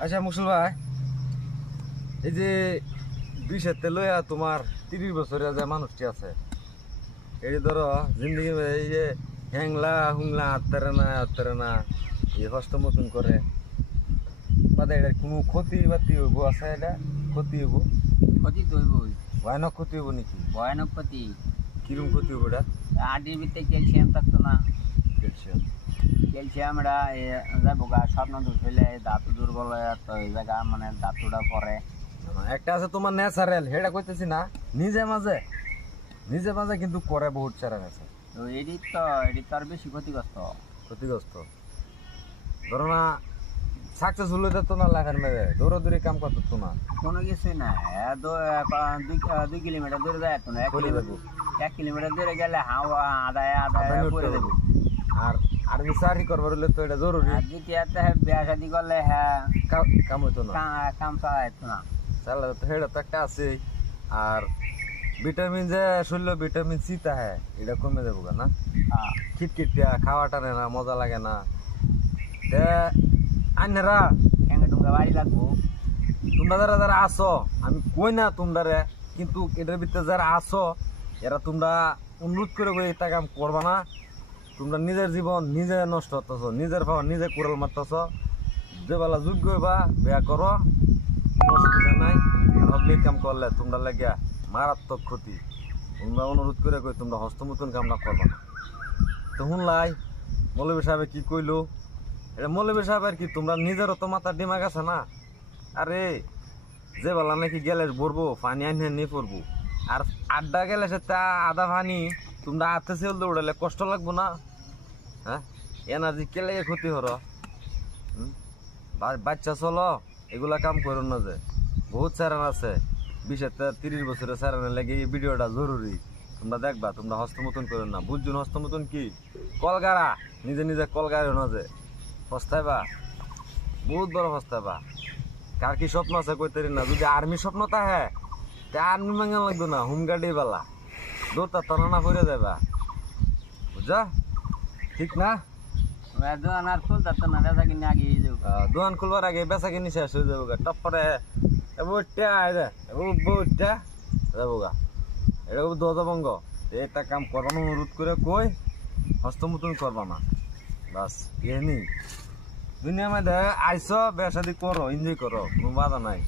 আচ্ছা মুসল ভাই, এই যে বিষেতে লইয়া তোমার 30 বছরের যে মানুষটি আছে, এই ধরো জিন্দগি এই যে হ্যাংলা হুংলা আত্মারে না এই হস্ত মতন করে বাদে এটার কোনো ক্ষতি বাতি হইব আছে? এটা ক্ষতি হইব? ক্ষতি তো হইবই, ভয়ানক ক্ষতি হইব নাকি? ভয়ানক ক্ষতি। কিরম ক্ষতি হইব এটা? আডির ভিতরে ক্যালসিয়াম থাকতো না, ক্যালসিয়াম ক্যালসিয়ামটা যাবো গা স্বপ্ন দূর হইলে ধাতু দুর্বল হয়ে তো এই জায়গা মানে ধাতুটা পরে। একটা আছে তোমার ন্যাচারাল, সেটা কইতেছি না, নিজে মাঝে কিন্তু করে বহুত সারা আছে তো এটি তো আর বেশি ক্ষতিগ্রস্ত। ক্ষতিগ্রস্ত। ধরো না সাকসেসফুল হইতে তো না লাখের মেয়ে দৌড়াদৌড়ি কাম করতো না, কোনো কিছুই না। 2 কিলোমিটার দূরে যায় তো না, করে দেবো 1 কিলোমিটার দূরে গেলে হাওয়া আদায় আদায় করে দেবো। আর আর্মি চাকরি করবার হলে তো এটা জরুরি। আর দ্বিতীয়ত বিয়া শাদি করলে হ্যাঁ কাম হইতো না, কাম চালাইতো না। চালা তো সেটা তো একটা আছে। আর ভিটামিন যে শরীর ভিটামিন সি তা হ্যাঁ এটা কমে যাবো না, খিটখিটিয়া খাওয়া টানে না, মজা লাগে না। আইনারা ঠেঙ্গে টুঙ্গে বাড়ি লাগবো। তোমরা যারা যারা আসো, আমি কই না তোমরা, কিন্তু এটার ভিতরে যারা আসো এরা তোমরা অনুরোধ করে এটা কাম করবা না। তোমরা নিজের জীবন নিজে নষ্ট হতেছ, নিজের ভাবা নিজে কুড়াল মারতেছ। যে বেলা যোগ্য হইবা বিয়া করো, কোনো অসুবিধা নাই। অগ্নির কাম করলে তোমরা লাগিয়া মারাত্মক ক্ষতি। তোমরা অনুরোধ করে কই তোমরা হস্তমতন কামনা করবা না। তো শুনলাই মৌলবী সাহেব কি কইলো, এটা মৌলবী সাহেবের কি তোমরা নিজেরও তো মাথার দিমাগ আছে না? আরে যে বেলা নাকি গেলে ভরবো পানি আনি নিয়ে পড়বো, আর আড্ডা গেলে সে তা আধা পানি তোমরা হাতে সেল দৌড়ালে কষ্ট লাগবো না? হ্যাঁ, এনার্জি কেলে ক্ষতি হর। বাচ্চা চলো, এগুলা কাম করো না। যে বহুত স্যারান আছে 20-30 বছরের স্যারানের লাগে এই ভিডিওটা জরুরি। তোমরা দেখবা, তোমরা হস্তমতন করো না। বুঝছুন হস্তমতন কি? কলগারা নিজে নিজে কলগারো না, যে পস্তাইবা, বহুত বড় পস্তাইবা। কার কি স্বপ্ন আছে কইতেরি না। যদি আর্মি স্বপ্ন তা হ্যাঁ তে আর্মি মাঙ্গা লাগতো না, হোমগার্ডে বেলা দৌড়তা তনা করে যাবা। বুঝা ঠিক না? দোকান আর খুলতে তো না, বেচা কিনে আগে যাবো। দোকান খুলবার আগে বেচা কিনি শেষ হয়ে যাবো গা। টপ্পরে বইটা বইটা যাবো গা। এটা খুব দজবঙ্গ। এটা কাম করবা না, অনুরোধ করে কই হস্তমতন করবা না। বাস এমনি দুনিয়া মধ্যে আইসো, বেসাদি করো, এনজয় করো, কোনো বাধা নাই।